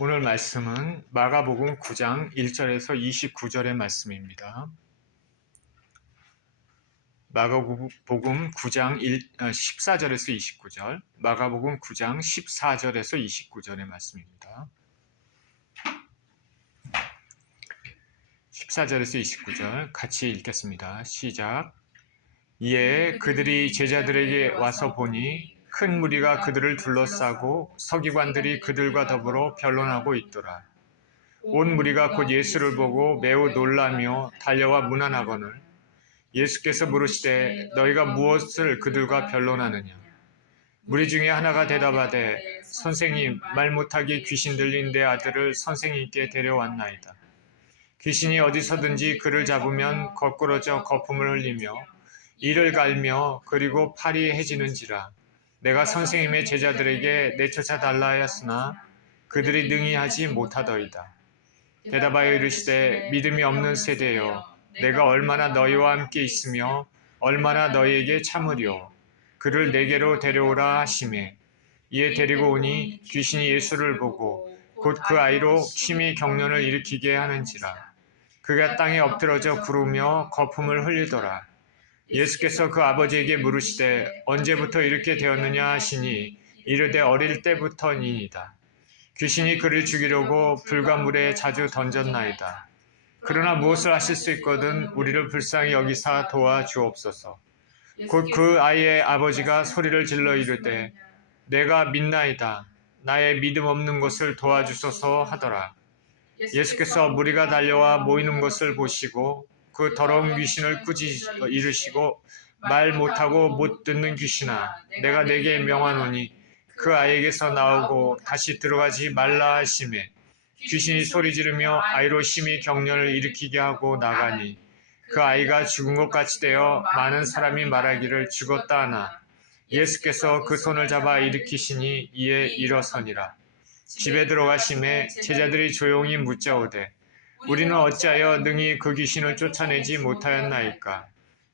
오늘 말씀은 마가복음 9장 1절에서 29절의 말씀입니다. 마가복음 9장 14절에서 29절, 마가복음 9장 14절에서 29절의 말씀입니다. 14절에서 29절 같이 읽겠습니다. 시작. 이에 그들이 제자들에게 와서 보니 큰 무리가 그들을 둘러싸고 서기관들이 그들과 더불어 변론하고 있더라. 온 무리가 곧 예수를 보고 매우 놀라며 달려와 문안하거늘 예수께서 물으시되 너희가 무엇을 그들과 변론하느냐. 무리 중에 하나가 대답하되 선생님, 말 못하게 귀신 들린 내 아들을 선생님께 데려왔나이다. 귀신이 어디서든지 그를 잡으면 거꾸러져 거품을 흘리며 이를 갈며 그리고 팔이 해지는지라. 내가 선생님의 제자들에게 내쫓아 달라 하였으나 그들이 능히 하지 못하더이다. 대답하여 이르시되 믿음이 없는 세대여, 내가 얼마나 너희와 함께 있으며 얼마나 너희에게 참으리요. 그를 내게로 데려오라 하시매 이에 데리고 오니 귀신이 예수를 보고 곧 그 아이로 심히 경련을 일으키게 하는지라. 그가 땅에 엎드러져 구르며 거품을 흘리더라. 예수께서 그 아버지에게 물으시되 언제부터 이렇게 되었느냐 하시니 이르되 어릴 때부터니이다. 귀신이 그를 죽이려고 불과 물에 자주 던졌나이다. 그러나 무엇을 하실 수 있거든 우리를 불쌍히 여기사 도와주옵소서. 곧 그 아이의 아버지가 소리를 질러 이르되 내가 믿나이다. 나의 믿음 없는 것을 도와주소서 하더라. 예수께서 무리가 달려와 모이는 것을 보시고 그 더러운 귀신을 꾸짖어 이르시고 말 못하고 못 듣는 귀신아, 내가 내게 명하노니 그 아이에게서 나오고 다시 들어가지 말라 하시매 귀신이 소리 지르며 아이로 심히 경련을 일으키게 하고 나가니 그 아이가 죽은 것 같이 되어 많은 사람이 말하기를 죽었다 하나 예수께서 그 손을 잡아 일으키시니 이에 일어서니라. 집에 들어가심에 제자들이 조용히 묻자오되 우리는 어찌하여 능히 그 귀신을 쫓아내지 못하였나이까.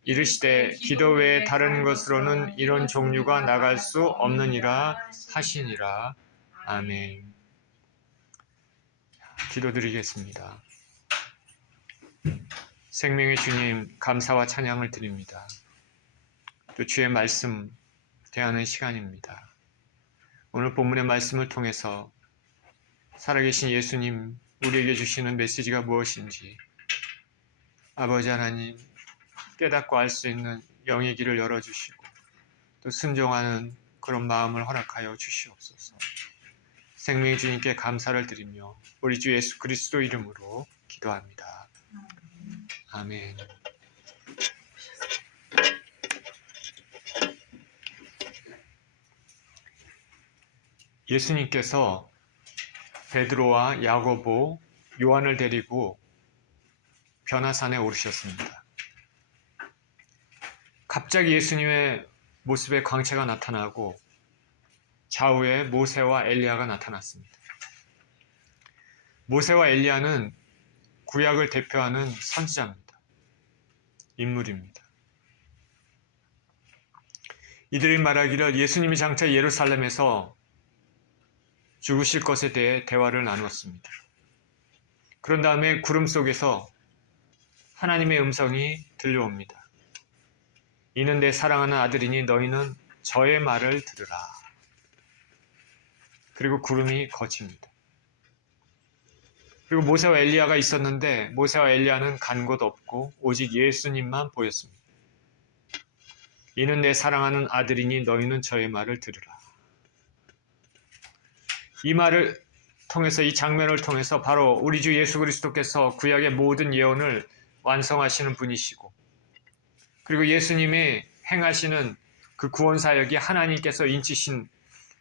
이르시되 기도 외에 다른 것으로는 이런 종류가 나갈 수 없느니라 하시니라. 아멘. 기도드리겠습니다. 생명의 주님, 감사와 찬양을 드립니다. 또 주의 말씀 대하는 시간입니다. 오늘 본문의 말씀을 통해서 살아계신 예수님, 우리에게 주시는 메시지가 무엇인지 아버지 하나님 깨닫고 알 수 있는 영의 길을 열어주시고 또 순종하는 그런 마음을 허락하여 주시옵소서. 생명의 주님께 감사를 드리며 우리 주 예수 그리스도 이름으로 기도합니다. 아멘. 예수님께서 베드로와 야고보, 요한을 데리고 변화산에 오르셨습니다. 갑자기 예수님의 모습에 광채가 나타나고 좌우에 모세와 엘리야가 나타났습니다. 모세와 엘리야는 구약을 대표하는 선지자입니다. 인물입니다. 이들이 말하기를 예수님이 장차 예루살렘에서 죽으실 것에 대해 대화를 나누었습니다. 그런 다음에 구름 속에서 하나님의 음성이 들려옵니다. 이는 내 사랑하는 아들이니 너희는 저의 말을 들으라. 그리고 구름이 거칩니다. 그리고 모세와 엘리야가 있었는데 모세와 엘리야는 간 곳 없고 오직 예수님만 보였습니다. 이는 내 사랑하는 아들이니 너희는 저의 말을 들으라. 이 말을 통해서, 이 장면을 통해서 바로 우리 주 예수 그리스도께서 구약의 모든 예언을 완성하시는 분이시고 그리고 예수님이 행하시는 그 구원 사역이 하나님께서 인치신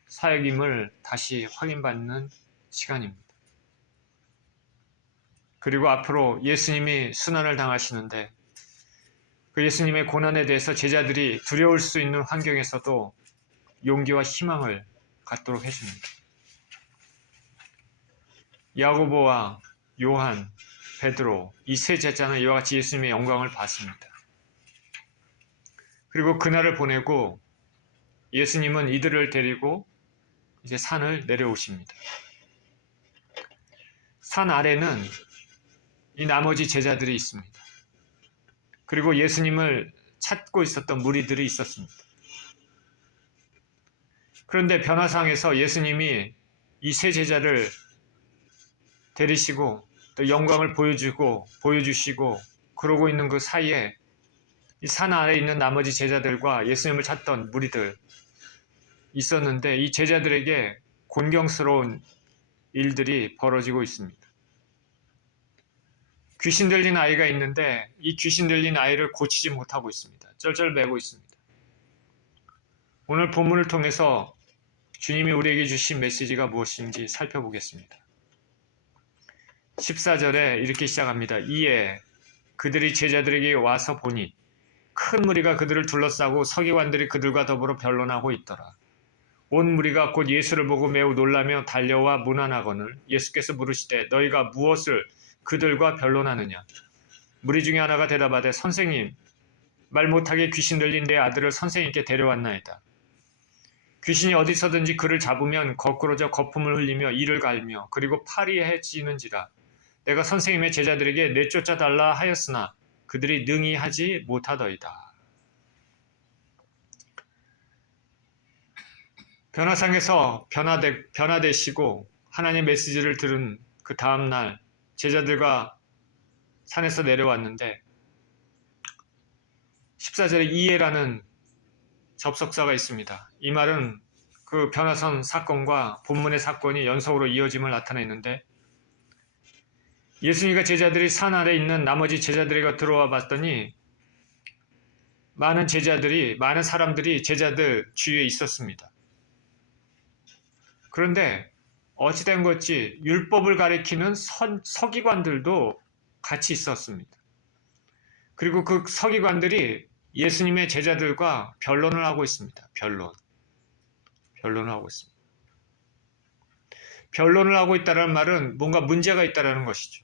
사역임을 다시 확인받는 시간입니다. 그리고 앞으로 예수님이 순환을 당하시는데 그 예수님의 고난에 대해서 제자들이 두려울 수 있는 환경에서도 용기와 희망을 갖도록 해줍니다. 야고보와 요한, 베드로 이 세 제자는 이와 같이 예수님의 영광을 봤습니다. 그리고 그날을 보내고 예수님은 이들을 데리고 이제 산을 내려오십니다. 산 아래는 이 나머지 제자들이 있습니다. 그리고 예수님을 찾고 있었던 무리들이 있었습니다. 그런데 변화상에서 예수님이 이 세 제자를 데리시고 또 영광을 보여주시고 그러고 있는 그 사이에 이 산 아래에 있는 나머지 제자들과 예수님을 찾던 무리들 있었는데 이 제자들에게 곤경스러운 일들이 벌어지고 있습니다. 귀신 들린 아이가 있는데 이 귀신 들린 아이를 고치지 못하고 있습니다. 쩔쩔매고 있습니다. 오늘 본문을 통해서 주님이 우리에게 주신 메시지가 무엇인지 살펴보겠습니다. 14절에 이렇게 시작합니다. 이에 그들이 제자들에게 와서 보니 큰 무리가 그들을 둘러싸고 서기관들이 그들과 더불어 변론하고 있더라. 온 무리가 곧 예수를 보고 매우 놀라며 달려와 문안하거늘 예수께서 물으시되 너희가 무엇을 그들과 변론하느냐. 무리 중에 하나가 대답하되 선생님, 말 못하게 귀신 들린 내 아들을 선생님께 데려왔나이다. 귀신이 어디서든지 그를 잡으면 거꾸로져 거품을 흘리며 이를 갈며 그리고 파리해지는지라. 내가 선생님의 제자들에게 내쫓아 달라 하였으나 그들이 능히 하지 못하더이다. 변화상에서 변화되시고 하나님의 메시지를 들은 그 다음날 제자들과 산에서 내려왔는데 14절에 이해라는 접속사가 있습니다. 이 말은 그 변화선 사건과 본문의 사건이 연속으로 이어짐을 나타내는데 예수님과 제자들이 산 아래 있는 나머지 제자들에게 들어와 봤더니 많은 사람들이 제자들 주위에 있었습니다. 그런데 어찌된 건지 율법을 가리키는 서기관들도 같이 있었습니다. 그리고 그 서기관들이 예수님의 제자들과 변론을 하고 있습니다. 변론을 하고 있습니다. 변론을 하고 있다는 말은 뭔가 문제가 있다는 것이죠.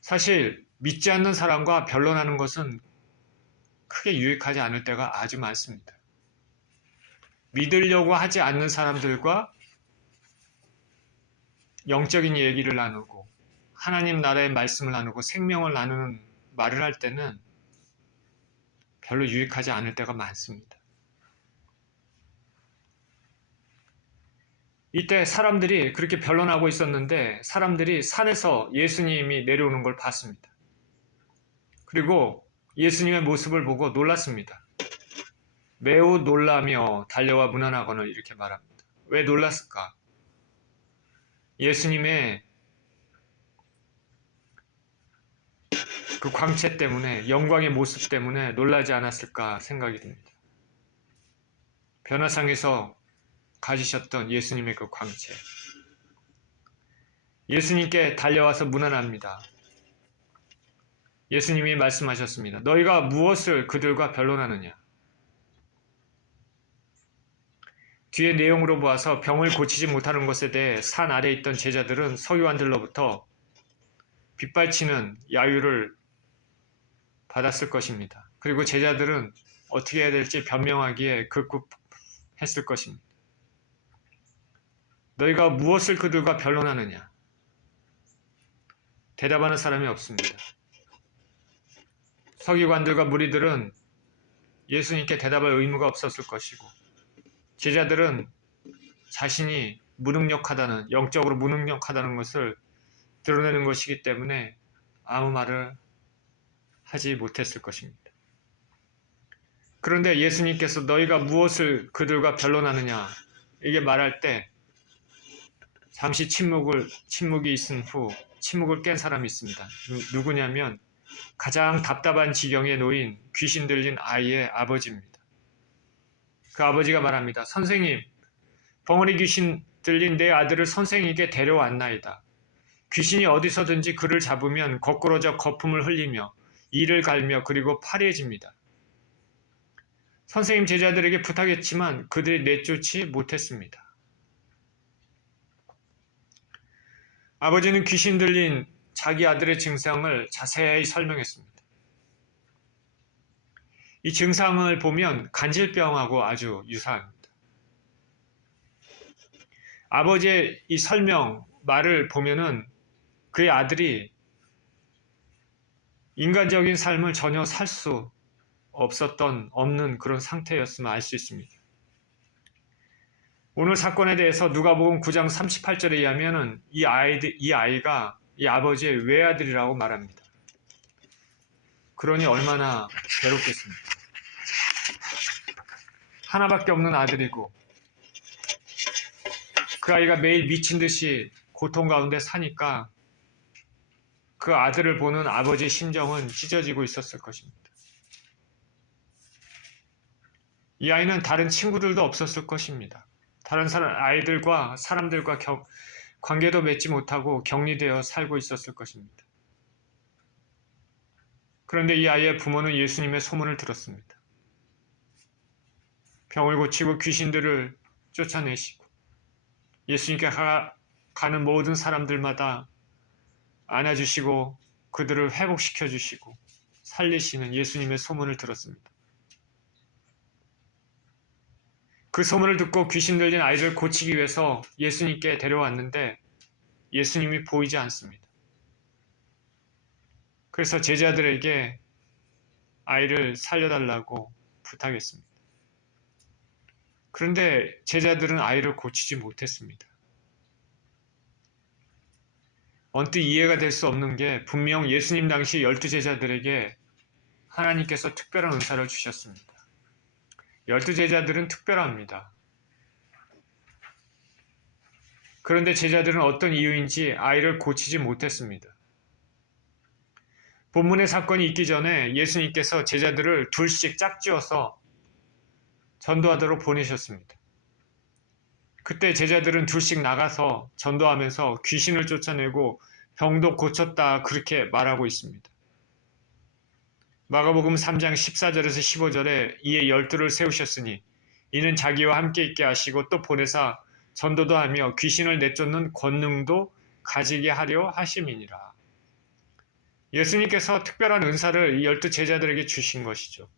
사실 믿지 않는 사람과 변론하는 것은 크게 유익하지 않을 때가 아주 많습니다. 믿으려고 하지 않는 사람들과 영적인 얘기를 나누고 하나님 나라의 말씀을 나누고 생명을 나누는 말을 할 때는 별로 유익하지 않을 때가 많습니다. 이때 사람들이 그렇게 변론하고 있었는데 사람들이 산에서 예수님이 내려오는 걸 봤습니다. 그리고 예수님의 모습을 보고 놀랐습니다. 매우 놀라며 달려와 문안하거늘 이렇게 말합니다. 왜 놀랐을까? 예수님의 그 광채 때문에, 영광의 모습 때문에 놀라지 않았을까 생각이 듭니다. 변화상에서 가지셨던 예수님의 그 광채. 예수님께 달려와서 문안합니다. 예수님이 말씀하셨습니다. 너희가 무엇을 그들과 변론하느냐? 뒤에 내용으로 보아서 병을 고치지 못하는 것에 대해 산 아래에 있던 제자들은 서기관들로부터 빗발치는 야유를 받았을 것입니다. 그리고 제자들은 어떻게 해야 될지 변명하기에 급급했을 것입니다. 너희가 무엇을 그들과 변론하느냐? 대답하는 사람이 없습니다. 서기관들과 무리들은 예수님께 대답할 의무가 없었을 것이고 제자들은 자신이 무능력하다는, 영적으로 무능력하다는 것을 드러내는 것이기 때문에 아무 말을 하지 못했을 것입니다. 그런데 예수님께서 너희가 무엇을 그들과 변론하느냐 이게 말할 때 잠시 침묵이 있은 후 침묵을 깬 사람이 있습니다. 누구냐면 가장 답답한 지경에 놓인 귀신 들린 아이의 아버지입니다. 그 아버지가 말합니다. 선생님, 벙어리 귀신 들린 내 아들을 선생님께 데려왔나이다. 귀신이 어디서든지 그를 잡으면 거꾸로져 거품을 흘리며 이를 갈며 그리고 파리해집니다. 선생님 제자들에게 부탁했지만 그들이 내쫓지 못했습니다. 아버지는 귀신 들린 자기 아들의 증상을 자세히 설명했습니다. 이 증상을 보면 간질병하고 아주 유사합니다. 아버지의 이 설명, 말을 보면은 그의 아들이 인간적인 삶을 전혀 살 수 없는 그런 상태였음을 알 수 있습니다. 오늘 사건에 대해서 누가복음 9장 38절에 의하면은 이 아이가 이 아버지의 외아들이라고 말합니다. 그러니 얼마나 괴롭겠습니까? 하나밖에 없는 아들이고 그 아이가 매일 미친 듯이 고통 가운데 사니까 그 아들을 보는 아버지의 심정은 찢어지고 있었을 것입니다. 이 아이는 다른 친구들도 없었을 것입니다. 다른 아이들과 사람들과 관계도 맺지 못하고 격리되어 살고 있었을 것입니다. 그런데 이 아이의 부모는 예수님의 소문을 들었습니다. 병을 고치고 귀신들을 쫓아내시고 예수님께 가는 모든 사람들마다 안아주시고 그들을 회복시켜 주시고 살리시는 예수님의 소문을 들었습니다. 그 소문을 듣고 귀신 들린 아이를 고치기 위해서 예수님께 데려왔는데 예수님이 보이지 않습니다. 그래서 제자들에게 아이를 살려달라고 부탁했습니다. 그런데 제자들은 아이를 고치지 못했습니다. 언뜻 이해가 될 수 없는 게 분명 예수님 당시 12제자들에게 하나님께서 특별한 은사를 주셨습니다. 12제자들은 특별합니다. 그런데 제자들은 어떤 이유인지 아이를 고치지 못했습니다. 본문의 사건이 있기 전에 예수님께서 제자들을 둘씩 짝지어서 전도하도록 보내셨습니다. 그때 제자들은 둘씩 나가서 전도하면서 귀신을 쫓아내고 병도 고쳤다 그렇게 말하고 있습니다. 마가복음 3장 14절에서 15절에 이에 12를 세우셨으니 이는 자기와 함께 있게 하시고 또 보내사 전도도 하며 귀신을 내쫓는 권능도 가지게 하려 하심이니라. 예수님께서 특별한 은사를 이 12 제자들에게 주신 것이죠.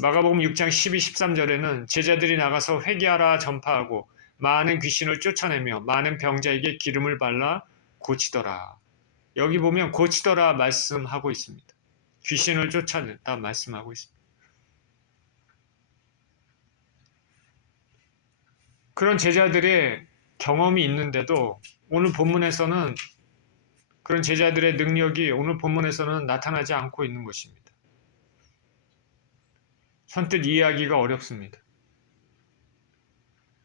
마가복음 6장 12, 13절에는 제자들이 나가서 회개하라 전파하고 많은 귀신을 쫓아내며 많은 병자에게 기름을 발라 고치더라. 여기 보면 고치더라 말씀하고 있습니다. 귀신을 쫓아냈다 말씀하고 있습니다. 그런 제자들의 경험이 있는데도 오늘 본문에서는 그런 제자들의 능력이 오늘 본문에서는 나타나지 않고 있는 것입니다. 선뜻 이해하기가 어렵습니다.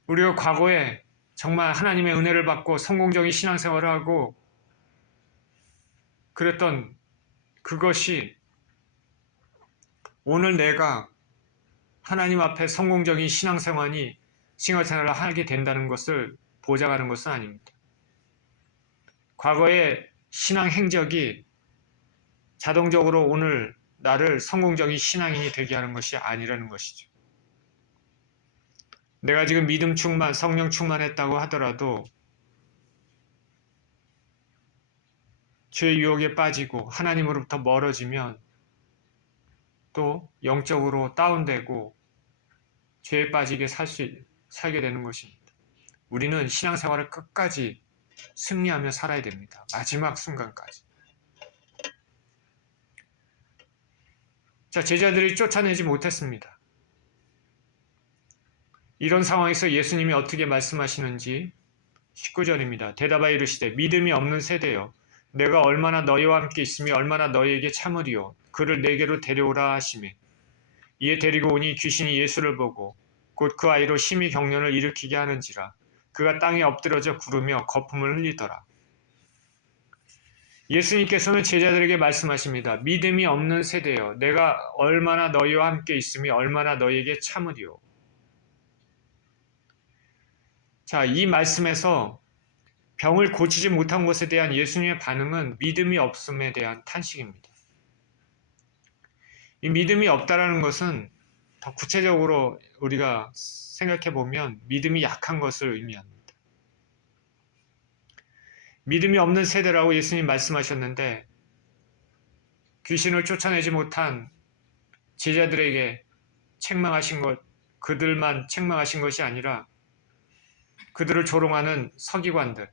우리가 과거에 정말 하나님의 은혜를 받고 성공적인 신앙생활을 하고 그랬던 그것이 오늘 내가 하나님 앞에 성공적인 신앙생활을 하게 된다는 것을 보장하는 것은 아닙니다. 과거의 신앙 행적이 자동적으로 오늘 나를 성공적인 신앙인이 되게 하는 것이 아니라는 것이죠. 내가 지금 믿음 충만, 성령 충만했다고 하더라도 죄의 유혹에 빠지고 하나님으로부터 멀어지면 또 영적으로 다운되고 죄에 빠지게 살게 되는 것입니다. 우리는 신앙생활을 끝까지 승리하며 살아야 됩니다. 마지막 순간까지. 자, 제자들이 쫓아내지 못했습니다. 이런 상황에서 예수님이 어떻게 말씀하시는지 19절입니다. 대답하여 이르시되 믿음이 없는 세대여 내가 얼마나 너희와 함께 있으며 얼마나 너희에게 참으리요 그를 내게로 데려오라 하시매 이에 데리고 오니 귀신이 예수를 보고 곧 그 아이로 심히 경련을 일으키게 하는지라 그가 땅에 엎드러져 구르며 거품을 흘리더라. 예수님께서는 제자들에게 말씀하십니다. 믿음이 없는 세대여 내가 얼마나 너희와 함께 있으며 얼마나 너희에게 참으리요. 자, 이 말씀에서 병을 고치지 못한 것에 대한 예수님의 반응은 믿음이 없음에 대한 탄식입니다. 이 믿음이 없다라는 것은 더 구체적으로 우리가 생각해 보면 믿음이 약한 것을 의미합니다. 믿음이 없는 세대라고 예수님 말씀하셨는데 귀신을 쫓아내지 못한 제자들에게 책망하신 것, 그들만 책망하신 것이 아니라 그들을 조롱하는 서기관들,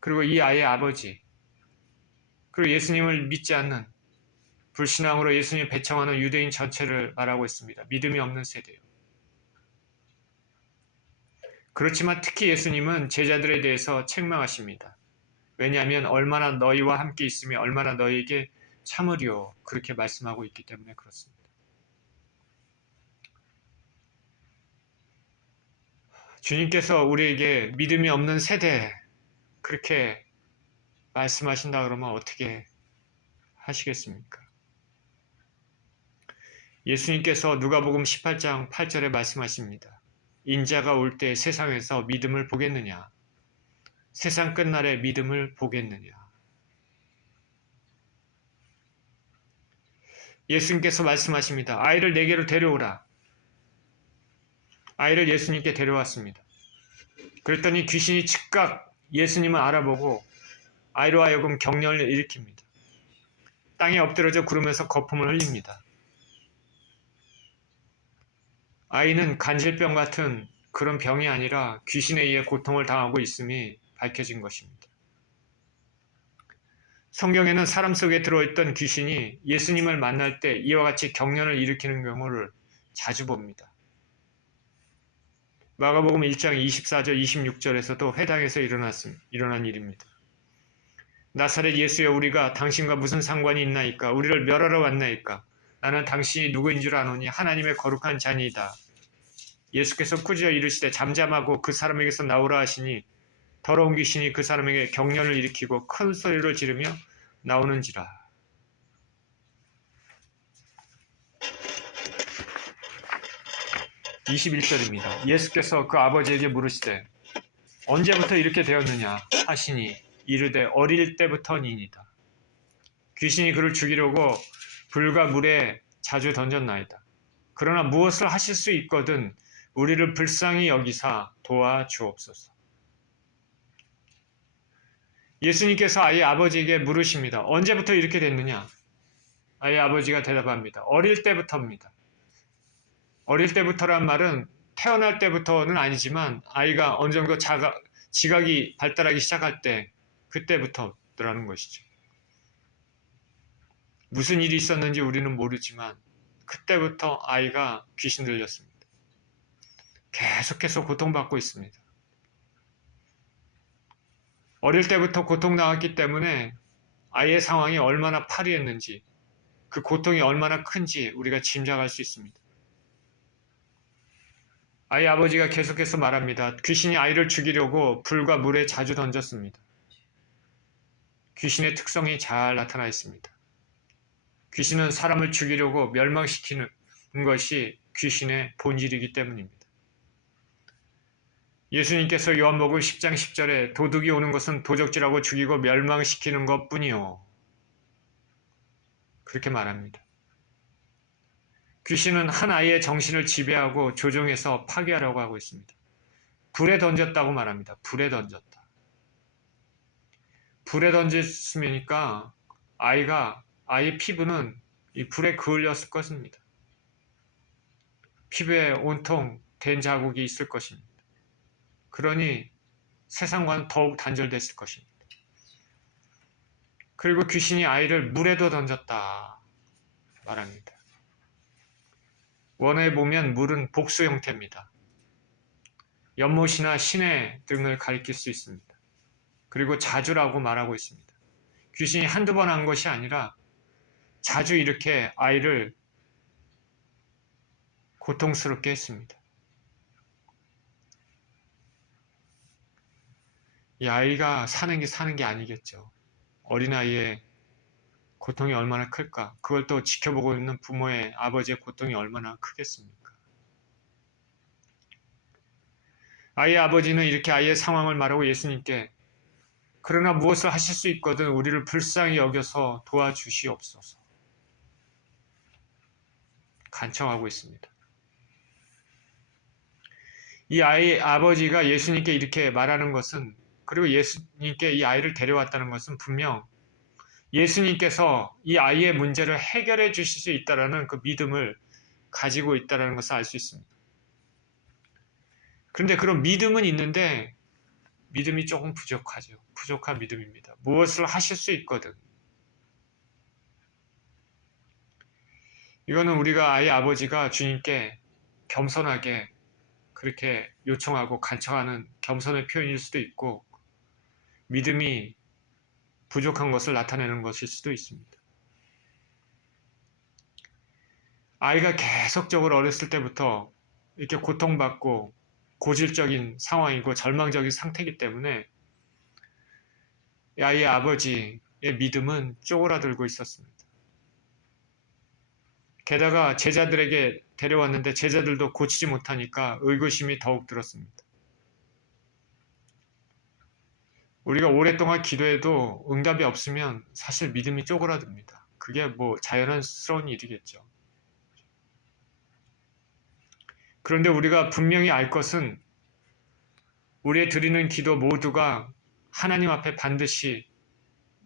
그리고 이 아이의 아버지, 그리고 예수님을 믿지 않는 불신앙으로 예수님을 배척하는 유대인 전체를 말하고 있습니다. 믿음이 없는 세대요. 그렇지만 특히 예수님은 제자들에 대해서 책망하십니다. 왜냐하면 얼마나 너희와 함께 있으며 얼마나 너희에게 참으리요 그렇게 말씀하고 있기 때문에 그렇습니다. 주님께서 우리에게 믿음이 없는 세대 그렇게 말씀하신다 그러면 어떻게 하시겠습니까? 예수님께서 누가복음 18장 8절에 말씀하십니다. 인자가 올 때 세상에서 믿음을 보겠느냐? 세상 끝날에 믿음을 보겠느냐? 예수님께서 말씀하십니다. 아이를 내게로 데려오라. 아이를 예수님께 데려왔습니다. 그랬더니 귀신이 즉각 예수님을 알아보고 아이로 하여금 경련을 일으킵니다. 땅에 엎드려져 구르면서 거품을 흘립니다. 아이는 간질병 같은 그런 병이 아니라 귀신에 의해 고통을 당하고 있음이 밝혀진 것입니다. 성경에는 사람 속에 들어있던 귀신이 예수님을 만날 때 이와 같이 경련을 일으키는 경우를 자주 봅니다. 마가복음 1장 24절 26절에서도 회당에서 일어난 일입니다. 나사렛 예수여 우리가 당신과 무슨 상관이 있나이까? 우리를 멸하러 왔나이까? 나는 당신이 누구인 줄 아노니 하나님의 거룩한 자니이다. 예수께서 꾸짖어 이르시되 잠잠하고 그 사람에게서 나오라 하시니 더러운 귀신이 그 사람에게 경련을 일으키고 큰 소리를 지르며 나오는지라. 21절입니다. 예수께서 그 아버지에게 물으시되 언제부터 이렇게 되었느냐 하시니 이르되 어릴 때부터니이다. 귀신이 그를 죽이려고 불과 물에 자주 던졌나이다. 그러나 무엇을 하실 수 있거든 우리를 불쌍히 여기사 도와주옵소서. 예수님께서 아이의 아버지에게 물으십니다. 언제부터 이렇게 됐느냐? 아이의 아버지가 대답합니다. 어릴 때부터입니다. 어릴 때부터란 말은 태어날 때부터는 아니지만 아이가 어느 정도 지각이 발달하기 시작할 때 그때부터라는 것이죠. 무슨 일이 있었는지 우리는 모르지만 그때부터 아이가 귀신 들렸습니다. 계속해서 고통받고 있습니다. 어릴 때부터 고통 나왔기 때문에 아이의 상황이 얼마나 파리했는지 그 고통이 얼마나 큰지 우리가 짐작할 수 있습니다. 아이 아버지가 계속해서 말합니다. 귀신이 아이를 죽이려고 불과 물에 자주 던졌습니다. 귀신의 특성이 잘 나타나 있습니다. 귀신은 사람을 죽이려고 멸망시키는 것이 귀신의 본질이기 때문입니다. 예수님께서 요한복음 10장 10절에 도둑이 오는 것은 도적질하고 죽이고 멸망시키는 것뿐이요. 그렇게 말합니다. 귀신은 한 아이의 정신을 지배하고 조종해서 파괴하려고 하고 있습니다. 불에 던졌다고 말합니다. 불에 던졌다. 불에 던졌으니까 아이의 피부는 이 불에 그을렸을 것입니다. 피부에 온통 된 자국이 있을 것입니다. 그러니 세상과는 더욱 단절됐을 것입니다. 그리고 귀신이 아이를 물에도 던졌다 말합니다. 원어에 보면 물은 복수 형태입니다. 연못이나 시내 등을 가리킬 수 있습니다. 그리고 자주라고 말하고 있습니다. 귀신이 한두 번 한 것이 아니라 자주 이렇게 아이를 고통스럽게 했습니다. 이 아이가 사는 게 아니겠죠. 어린아이의 고통이 얼마나 클까? 그걸 또 지켜보고 있는 부모의 아버지의 고통이 얼마나 크겠습니까? 아이의 아버지는 이렇게 아이의 상황을 말하고 예수님께 그러나 무엇을 하실 수 있거든 우리를 불쌍히 여겨서 도와주시옵소서 간청하고 있습니다. 이 아이의 아버지가 예수님께 이렇게 말하는 것은 그리고 예수님께 이 아이를 데려왔다는 것은 분명 예수님께서 이 아이의 문제를 해결해 주실 수 있다는 그 믿음을 가지고 있다는 것을 알 수 있습니다. 그런데 그런 믿음은 있는데 믿음이 조금 부족하죠. 부족한 믿음입니다. 무엇을 하실 수 있거든. 이거는 우리가 아이 아버지가 주님께 겸손하게 그렇게 요청하고 간청하는 겸손의 표현일 수도 있고 믿음이 부족한 것을 나타내는 것일 수도 있습니다. 아이가 계속적으로 어렸을 때부터 이렇게 고통받고 고질적인 상황이고 절망적인 상태이기 때문에 아이의 아버지의 믿음은 쪼그라들고 있었습니다. 게다가 제자들에게 데려왔는데 제자들도 고치지 못하니까 의구심이 더욱 들었습니다. 우리가 오랫동안 기도해도 응답이 없으면 사실 믿음이 쪼그라듭니다. 그게 뭐 자연스러운 일이겠죠. 그런데 우리가 분명히 알 것은 우리의 드리는 기도 모두가 하나님 앞에 반드시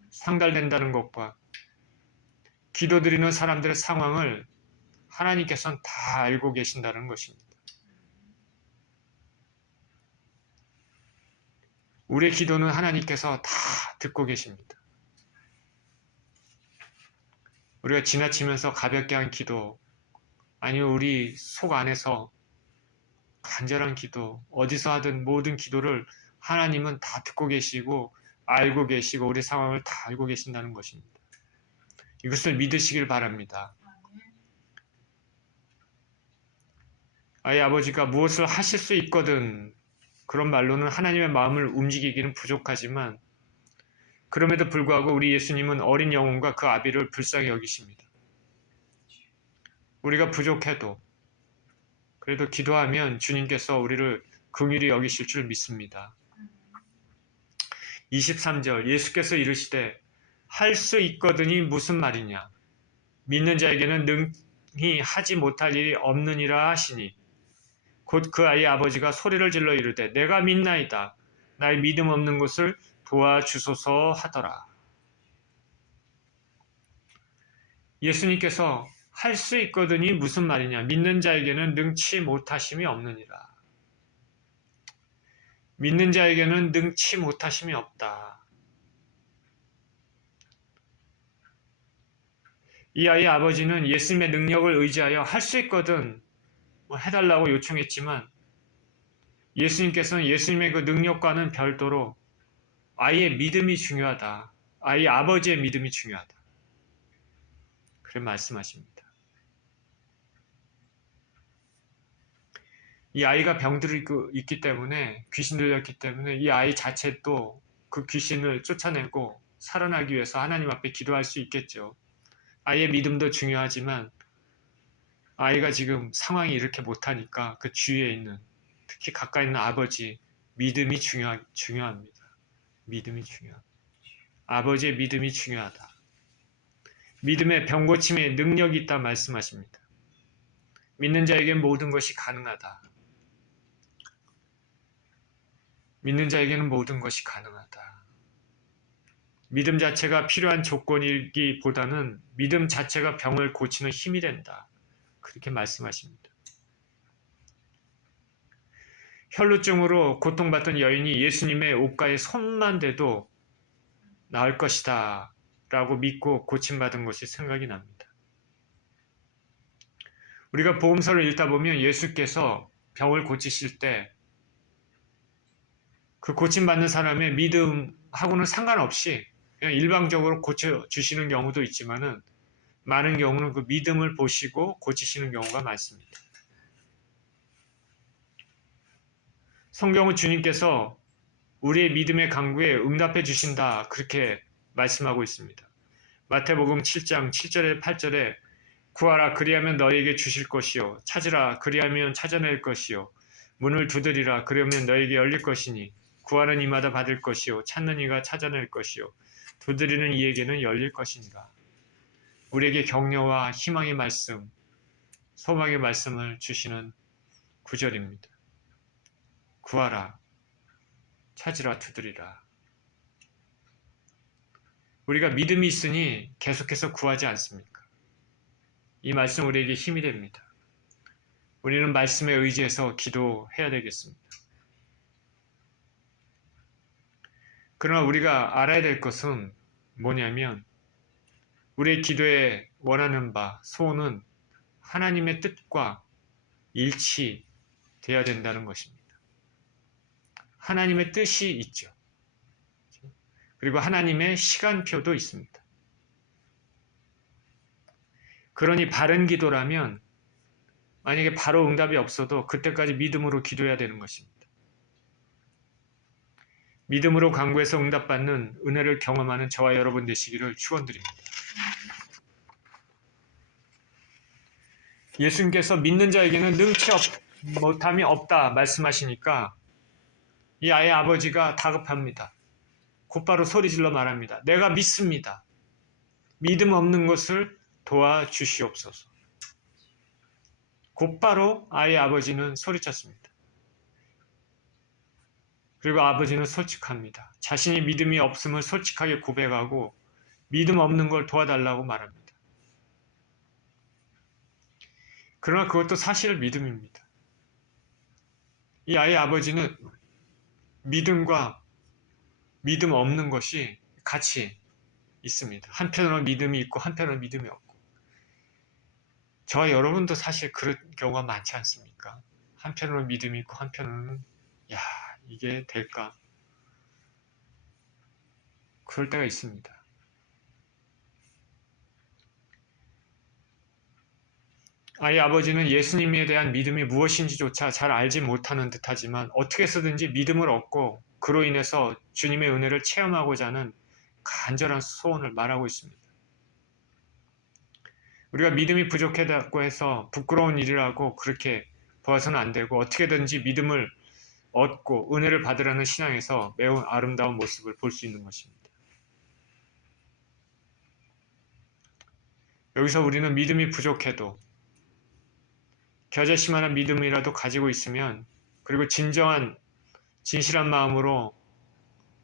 상달된다는 것과 기도드리는 사람들의 상황을 하나님께서는 다 알고 계신다는 것입니다. 우리의 기도는 하나님께서 다 듣고 계십니다. 우리가 지나치면서 가볍게 한 기도, 아니면 우리 속 안에서 간절한 기도, 어디서 하든 모든 기도를 하나님은 다 듣고 계시고 알고 계시고 우리 상황을 다 알고 계신다는 것입니다. 이것을 믿으시길 바랍니다. 아이 아버지가 무엇을 하실 수 있거든 그런 말로는 하나님의 마음을 움직이기는 부족하지만 그럼에도 불구하고 우리 예수님은 어린 영혼과 그 아비를 불쌍히 여기십니다. 우리가 부족해도 그래도 기도하면 주님께서 우리를 긍휼히 여기실 줄 믿습니다. 23절 예수께서 이르시되 할 수 있거든이 무슨 말이냐 믿는 자에게는 능히 하지 못할 일이 없느니라 하시니 곧 그 아이의 아버지가 소리를 질러 이르되 내가 믿나이다 나의 믿음 없는 것을 도와주소서 하더라. 예수님께서 할 수 있거든이 무슨 말이냐 믿는 자에게는 능치 못하심이 없느니라. 믿는 자에게는 능치 못하심이 없다. 이 아이의 아버지는 예수님의 능력을 의지하여 할 수 있거든 해달라고 요청했지만 예수님께서는 예수님의 그 능력과는 별도로 아이의 믿음이 중요하다. 아이 아버지의 믿음이 중요하다. 그렇게 말씀하십니다. 이 아이가 병들고 있기 때문에 귀신 들렸기 때문에 이 아이 자체도 그 귀신을 쫓아내고 살아나기 위해서 하나님 앞에 기도할 수 있겠죠. 아이의 믿음도 중요하지만 아이가 지금 상황이 이렇게 못하니까 그 주위에 있는 특히 가까이 있는 아버지 믿음이 중요합니다. 믿음이 중요합니다. 아버지의 믿음이 중요하다. 믿음의 병고침에 능력이 있다 말씀하십니다. 믿는 자에게는 모든 것이 가능하다. 믿는 자에게는 모든 것이 가능하다. 믿음 자체가 필요한 조건이기보다는 믿음 자체가 병을 고치는 힘이 된다. 그렇게 말씀하십니다. 혈루증으로 고통받던 여인이 예수님의 옷가에 손만 대도 나을 것이다 라고 믿고 고침받은 것이 생각이 납니다. 우리가 복음서를 읽다 보면 예수께서 병을 고치실 때 그 고침받는 사람의 믿음하고는 상관없이 그냥 일방적으로 고쳐주시는 경우도 있지만은 많은 경우는 그 믿음을 보시고 고치시는 경우가 많습니다. 성경은 주님께서 우리의 믿음의 간구에 응답해 주신다 그렇게 말씀하고 있습니다. 마태복음 7장 7절에 8절에 구하라 그리하면 너희에게 주실 것이요 찾으라 그리하면 찾아낼 것이요 문을 두드리라 그러면 너희에게 열릴 것이니 구하는 이마다 받을 것이요 찾는 이가 찾아낼 것이요 두드리는 이에게는 열릴 것이니라. 우리에게 격려와 희망의 말씀, 소망의 말씀을 주시는 구절입니다. 구하라, 찾으라, 두드리라. 우리가 믿음이 있으니 계속해서 구하지 않습니까? 이 말씀 우리에게 힘이 됩니다. 우리는 말씀에 의지해서 기도해야 되겠습니다. 그러나 우리가 알아야 될 것은 뭐냐면 우리의 기도에 원하는 바, 소원은 하나님의 뜻과 일치되어야 된다는 것입니다. 하나님의 뜻이 있죠. 그리고 하나님의 시간표도 있습니다. 그러니 바른 기도라면 만약에 바로 응답이 없어도 그때까지 믿음으로 기도해야 되는 것입니다. 믿음으로 간구해서 응답받는 은혜를 경험하는 저와 여러분 되시기를 축원드립니다. 예수님께서 믿는 자에게는 능치 못함이 없다 말씀하시니까 이 아이의 아버지가 다급합니다. 곧바로 소리질러 말합니다. 내가 믿습니다. 믿음 없는 것을 도와주시옵소서. 곧바로 아이의 아버지는 소리쳤습니다. 그리고 아버지는 솔직합니다. 자신이 믿음이 없음을 솔직하게 고백하고 믿음 없는 걸 도와달라고 말합니다. 그러나 그것도 사실 믿음입니다. 이 아이의 아버지는 믿음과 믿음 없는 것이 같이 있습니다. 한편으로는 믿음이 있고 한편으로는 믿음이 없고. 저와 여러분도 사실 그런 경우가 많지 않습니까? 한편으로는 믿음이 있고 한편으로는 이게 될까? 그럴 때가 있습니다. 아이 아버지는 예수님에 대한 믿음이 무엇인지조차 잘 알지 못하는 듯하지만 어떻게 해서든지 믿음을 얻고 그로 인해서 주님의 은혜를 체험하고자 하는 간절한 소원을 말하고 있습니다. 우리가 믿음이 부족하다고 해서 부끄러운 일이라고 그렇게 보아서는 안 되고 어떻게든지 믿음을 얻고 은혜를 받으라는 신앙에서 매우 아름다운 모습을 볼 수 있는 것입니다. 여기서 우리는 믿음이 부족해도 겨자씨만한 믿음이라도 가지고 있으면 그리고 진실한 마음으로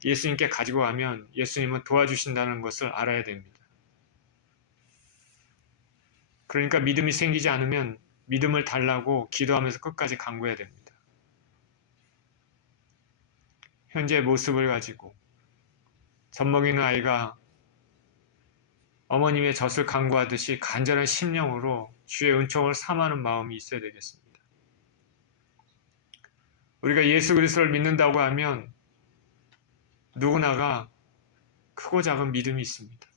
예수님께 가지고 가면 예수님은 도와주신다는 것을 알아야 됩니다. 그러니까 믿음이 생기지 않으면 믿음을 달라고 기도하면서 끝까지 간구해야 됩니다. 현재의 모습을 가지고 젖먹이는 아이가 어머님의 젖을 간구하듯이 간절한 심령으로 주의 은총을 삼하는 마음이 있어야 되겠습니다. 우리가 예수 그리스도를 믿는다고 하면 누구나가 크고 작은 믿음이 있습니다.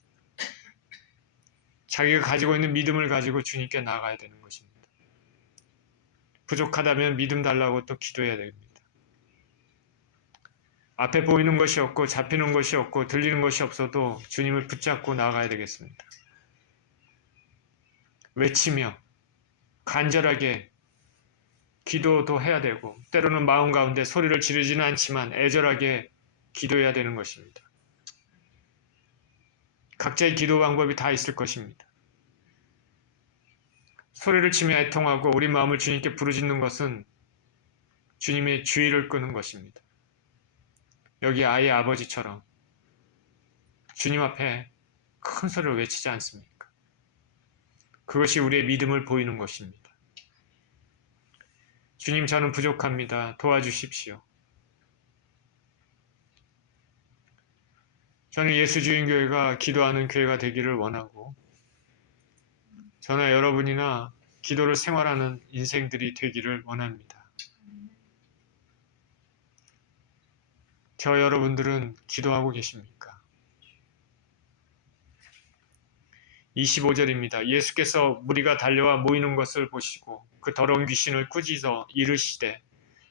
자기가 가지고 있는 믿음을 가지고 주님께 나아가야 되는 것입니다. 부족하다면 믿음 달라고 또 기도해야 됩니다. 앞에 보이는 것이 없고 잡히는 것이 없고 들리는 것이 없어도 주님을 붙잡고 나아가야 되겠습니다. 외치며 간절하게 기도도 해야 되고 때로는 마음 가운데 소리를 지르지는 않지만 애절하게 기도해야 되는 것입니다. 각자의 기도 방법이 다 있을 것입니다. 소리를 치며 애통하고 우리 마음을 주님께 부르짖는 것은 주님의 주의를 끄는 것입니다. 여기 아이의 아버지처럼 주님 앞에 큰 소리를 외치지 않습니까? 그것이 우리의 믿음을 보이는 것입니다. 주님, 저는 부족합니다. 도와주십시오. 저는 예수주인교회가 기도하는 교회가 되기를 원하고 저나 여러분이나 기도를 생활하는 인생들이 되기를 원합니다. 저 여러분들은 기도하고 계십니까? 25절입니다. 예수께서 무리가 달려와 모이는 것을 보시고 그 더러운 귀신을 꾸짖어 이르시되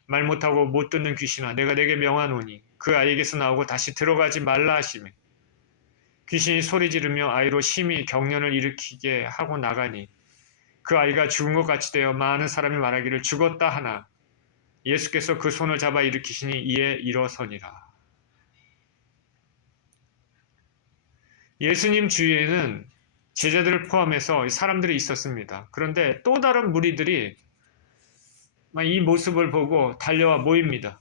말 못하고 못 듣는 귀신아 내가 내게 명하노니 그 아이에게서 나오고 다시 들어가지 말라 하시매 귀신이 소리 지르며 아이로 심히 경련을 일으키게 하고 나가니 그 아이가 죽은 것 같이 되어 많은 사람이 말하기를 죽었다 하나 예수께서 그 손을 잡아 일으키시니 이에 일어서니라. 예수님 주위에는 제자들을 포함해서 사람들이 있었습니다. 그런데 또 다른 무리들이 이 모습을 보고 달려와 모입니다.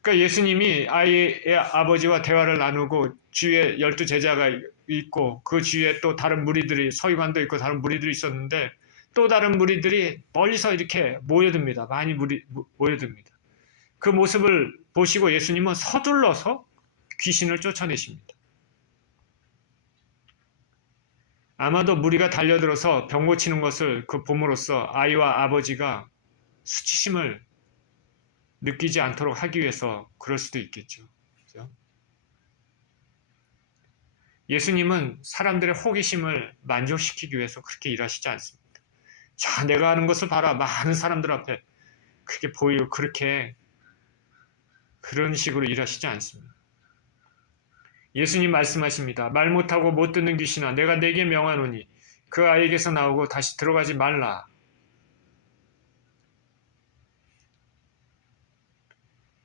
그러니까 예수님이 아이의 아버지와 대화를 나누고 주위에 12제자가 있고 그 주위에 또 다른 무리들이 서기관도 있고 다른 무리들이 있었는데 또 다른 무리들이 멀리서 이렇게 모여듭니다. 많이 모여듭니다. 그 모습을 보시고 예수님은 서둘러서 귀신을 쫓아내십니다. 아마도 무리가 달려들어서 병 고치는 것을 그 봄으로써 아이와 아버지가 수치심을 느끼지 않도록 하기 위해서 그럴 수도 있겠죠. 그렇죠? 예수님은 사람들의 호기심을 만족시키기 위해서 그렇게 일하시지 않습니다. 자, 내가 하는 것을 봐라. 많은 사람들 앞에 그게 보이고 그런 식으로 일하시지 않습니다. 예수님 말씀하십니다. 말 못하고 못 듣는 귀신아, 내가 네게 명하노니 그 아이에게서 나오고 다시 들어가지 말라.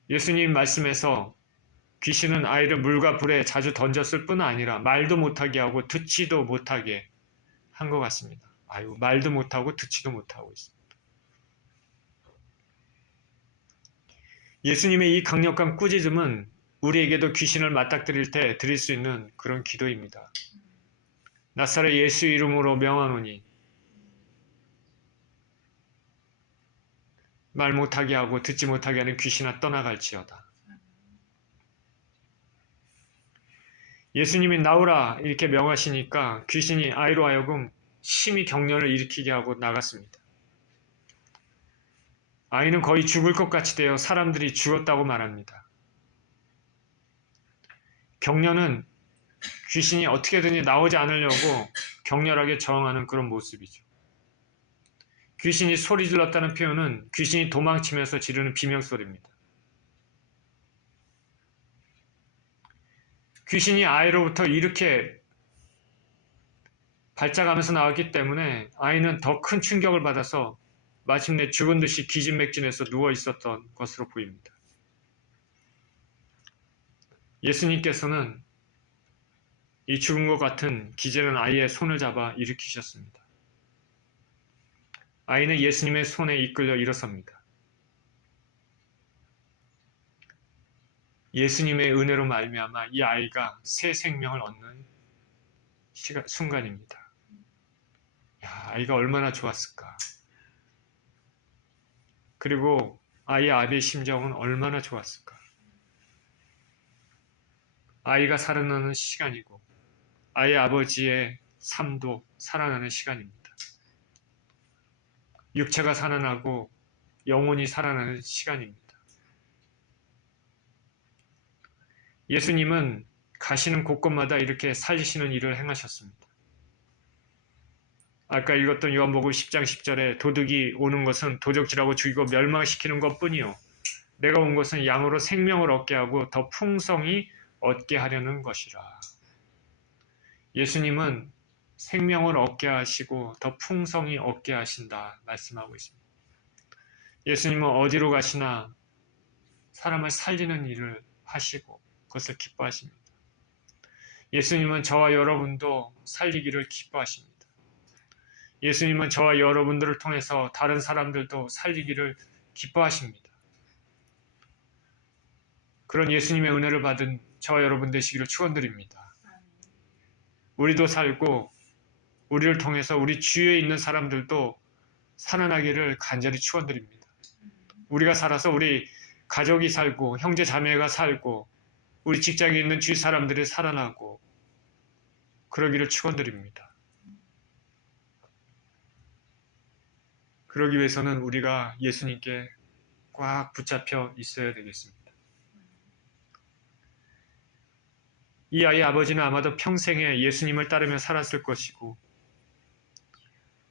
예수님 말씀에서 귀신은 아이를 물과 불에 자주 던졌을 뿐 아니라 말도 못하게 하고 듣지도 못하게 한 것 같습니다. 아유, 말도 못하고 듣지도 못하고 있습니다. 예수님의 이 강력한 꾸짖음은 우리에게도 귀신을 맞닥뜨릴 때 드릴 수 있는 그런 기도입니다. 나사렛 예수 이름으로 명하노니 말 못하게 하고 듣지 못하게 하는 귀신아 떠나갈지어다. 예수님이 나오라 이렇게 명하시니까 귀신이 아이로 하여금 심히 격려를 일으키게 하고 나갔습니다. 아이는 거의 죽을 것 같이 되어 사람들이 죽었다고 말합니다. 격려는 귀신이 어떻게든지 나오지 않으려고 격렬하게 저항하는 그런 모습이죠. 귀신이 소리 질렀다는 표현은 귀신이 도망치면서 지르는 비명소리입니다. 귀신이 아이로부터 이렇게 발작하면서 나왔기 때문에 아이는 더 큰 충격을 받아서 마침내 죽은 듯이 기진맥진해서 누워 있었던 것으로 보입니다. 예수님께서는 이 죽은 것 같은 기절한 아이의 손을 잡아 일으키셨습니다. 아이는 예수님의 손에 이끌려 일어섭니다. 예수님의 은혜로 말미암아 이 아이가 새 생명을 얻는 순간입니다. 야, 아이가 얼마나 좋았을까. 그리고 아이의 아비의 심정은 얼마나 좋았을까. 아이가 살아나는 시간이고 아이의 아버지의 삶도 살아나는 시간입니다. 육체가 살아나고 영혼이 살아나는 시간입니다. 예수님은 가시는 곳곳마다 이렇게 살리시는 일을 행하셨습니다. 아까 읽었던 요한복음 10장 10절에 도둑이 오는 것은 도적질하고 죽이고 멸망시키는 것뿐이요 내가 온 것은 양으로 생명을 얻게 하고 더 풍성히 얻게 하려는 것이라. 예수님은 생명을 얻게 하시고 더 풍성히 얻게 하신다 말씀하고 있습니다. 예수님은 어디로 가시나 사람을 살리는 일을 하시고 그것을 기뻐하십니다. 예수님은 저와 여러분도 살리기를 기뻐하십니다. 예수님은 저와 여러분들을 통해서 다른 사람들도 살리기를 기뻐하십니다. 그런 예수님의 은혜를 받은 저와 여러분 되시기를 축원드립니다. 우리도 살고 우리를 통해서 우리 주위에 있는 사람들도 살아나기를 간절히 축원드립니다. 우리가 살아서 우리 가족이 살고 형제 자매가 살고 우리 직장에 있는 주위 사람들이 살아나고 그러기를 축원드립니다. 그러기 위해서는 우리가 예수님께 꽉 붙잡혀 있어야 되겠습니다. 이 아이의 아버지는 아마도 평생에 예수님을 따르며 살았을 것이고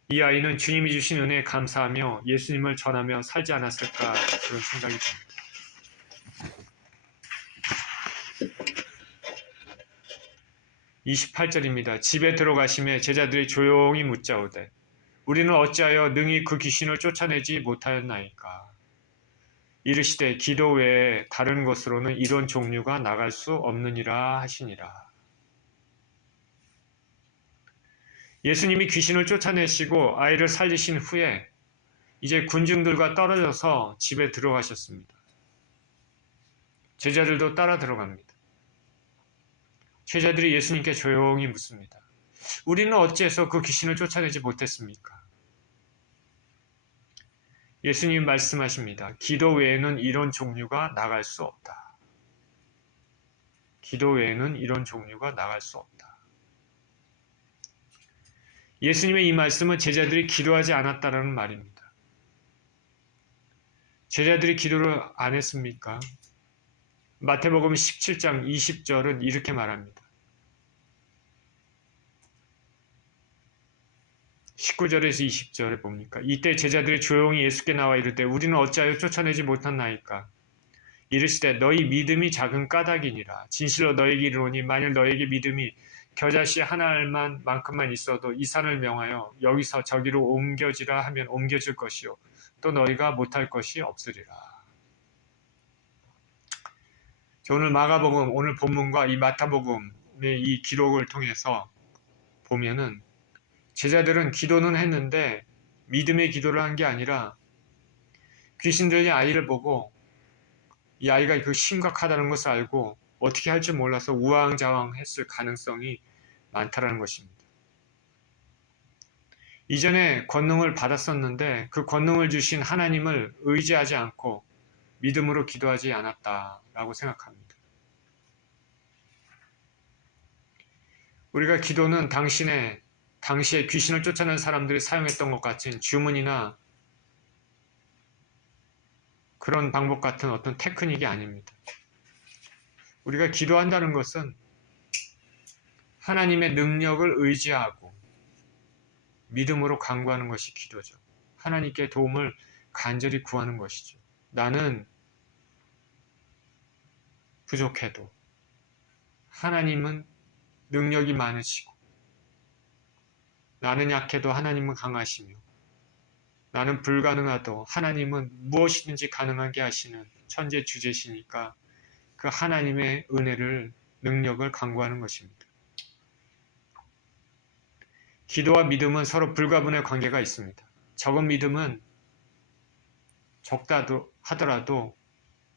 이 아이는 주님이 주신 은혜에 감사하며 예수님을 전하며 살지 않았을까 그런 생각이 듭니다. 28절입니다. 집에 들어가심에 제자들이 조용히 묻자오되 우리는 어찌하여 능히 그 귀신을 쫓아내지 못하였나이까. 이르시되 기도 외에 다른 것으로는 이런 종류가 나갈 수 없느니라 하시니라. 예수님이 귀신을 쫓아내시고 아이를 살리신 후에 이제 군중들과 떨어져서 집에 들어가셨습니다. 제자들도 따라 들어갑니다. 제자들이 예수님께 조용히 묻습니다. 우리는 어찌해서 그 귀신을 쫓아내지 못했습니까? 예수님 말씀하십니다. 기도 외에는 이런 종류가 나갈 수 없다. 기도 외에는 이런 종류가 나갈 수 없다. 예수님의 이 말씀은 제자들이 기도하지 않았다라는 말입니다. 제자들이 기도를 안 했습니까? 마태복음 17장 20절은 이렇게 말합니다. 19절에서 20절에 봅니까? 이때 제자들이 조용히 예수께 나와 이르되 우리는 어찌하여 쫓아내지 못했나이까? 이르시되 너희 믿음이 작은 까닭이니라. 진실로 너희에게 이르노니 만일 너희에게 믿음이 겨자씨 하나 알만큼만 있어도 이 산을 명하여 여기서 저기로 옮겨지라 하면 옮겨질 것이요 또 너희가 못할 것이 없으리라. 오늘 마가복음, 오늘 본문과 이 마태복음의 이 기록을 통해서 보면은 제자들은 기도는 했는데 믿음의 기도를 한 게 아니라 귀신 들린 아이를 보고 이 아이가 그 심각하다는 것을 알고 어떻게 할 줄 몰라서 우왕좌왕했을 가능성이 많다라는 것입니다. 이전에 권능을 받았었는데 그 권능을 주신 하나님을 의지하지 않고 믿음으로 기도하지 않았다라고 생각합니다. 우리가 기도는 당시에 귀신을 쫓아낸 사람들이 사용했던 것 같은 주문이나 그런 방법 같은 어떤 테크닉이 아닙니다. 우리가 기도한다는 것은 하나님의 능력을 의지하고 믿음으로 간구하는 것이 기도죠. 하나님께 도움을 간절히 구하는 것이죠. 나는 부족해도 하나님은 능력이 많으시고 나는 약해도 하나님은 강하시며 나는 불가능하도 하나님은 무엇이든지 가능하게 하시는 천재 주제시니까 그 하나님의 은혜를 능력을 간구하는 것입니다. 기도와 믿음은 서로 불가분의 관계가 있습니다. 적은 믿음은 적다도 하더라도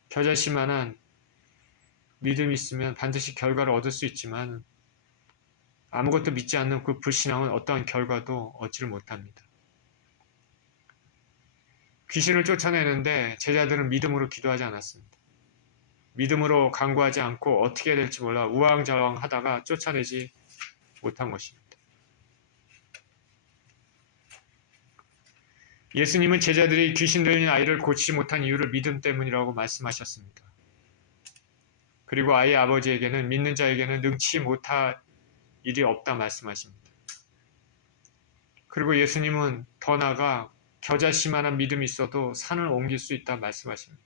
겨자씨만한 믿음이 있으면 반드시 결과를 얻을 수 있지만 아무것도 믿지 않는 그 불신앙은 어떠한 결과도 얻지를 못합니다. 귀신을 쫓아내는데 제자들은 믿음으로 기도하지 않았습니다. 믿음으로 간구하지 않고 어떻게 해야 될지 몰라 우왕좌왕 하다가 쫓아내지 못한 것입니다. 예수님은 제자들이 귀신 들린 아이를 고치지 못한 이유를 믿음 때문이라고 말씀하셨습니다. 그리고 아이의 아버지에게는 믿는 자에게는 능치 못할 일이 없다 말씀하십니다. 그리고 예수님은 더 나아가 겨자씨만한 믿음이 있어도 산을 옮길 수 있다 말씀하십니다.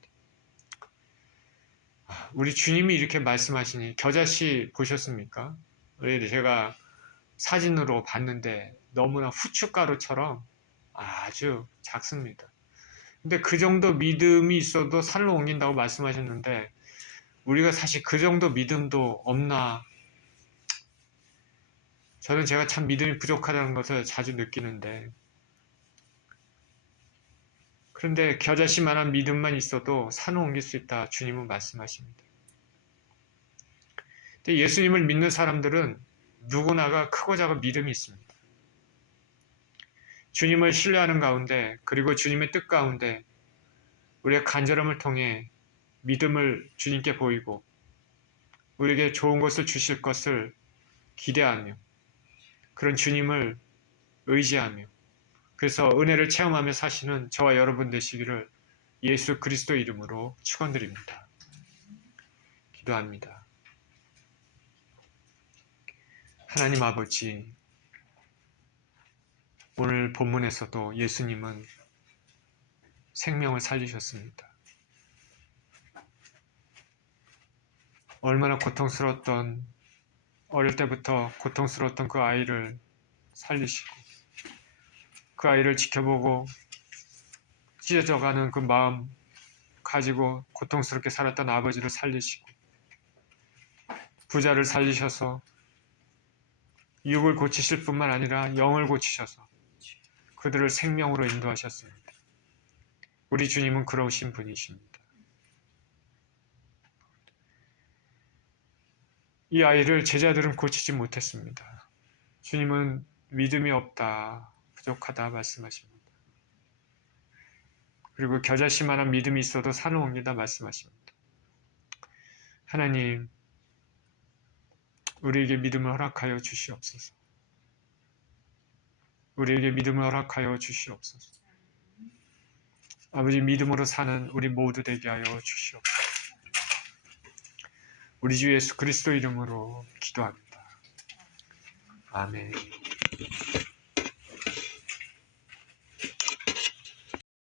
우리 주님이 이렇게 말씀하시니 겨자씨 보셨습니까? 제가 사진으로 봤는데 너무나 후춧가루처럼 아주 작습니다. 근데 그 정도 믿음이 있어도 산을 옮긴다고 말씀하셨는데 우리가 사실 그 정도 믿음도 없나? 저는 제가 참 믿음이 부족하다는 것을 자주 느끼는데 그런데 겨자씨만한 믿음만 있어도 산을 옮길 수 있다 주님은 말씀하십니다. 근데 예수님을 믿는 사람들은 누구나가 크고 작은 믿음이 있습니다. 주님을 신뢰하는 가운데 그리고 주님의 뜻 가운데 우리의 간절함을 통해 믿음을 주님께 보이고 우리에게 좋은 것을 주실 것을 기대하며 그런 주님을 의지하며 그래서 은혜를 체험하며 사시는 저와 여러분 되시기를 예수 그리스도 이름으로 축원드립니다. 기도합니다. 하나님 아버지, 오늘 본문에서도 예수님은 생명을 살리셨습니다. 얼마나 고통스러웠던 어릴 때부터 고통스러웠던 그 아이를 살리시고 그 아이를 지켜보고 찢어져가는 그 마음 가지고 고통스럽게 살았던 아버지를 살리시고 부자를 살리셔서 육을 고치실 뿐만 아니라 영을 고치셔서 그들을 생명으로 인도하셨습니다. 우리 주님은 그러신 분이십니다. 이 아이를 제자들은 고치지 못했습니다. 주님은 믿음이 없다, 부족하다 말씀하십니다. 그리고 겨자씨만한 믿음이 있어도 산을 옮긴다 말씀하십니다. 하나님, 우리에게 믿음을 허락하여 주시옵소서. 우리에게 믿음을 허락하여 주시옵소서. 아버지, 믿음으로 사는 우리 모두 되게 하여 주시옵소서. 우리 주 예수 그리스도 이름으로 기도합니다. 아멘.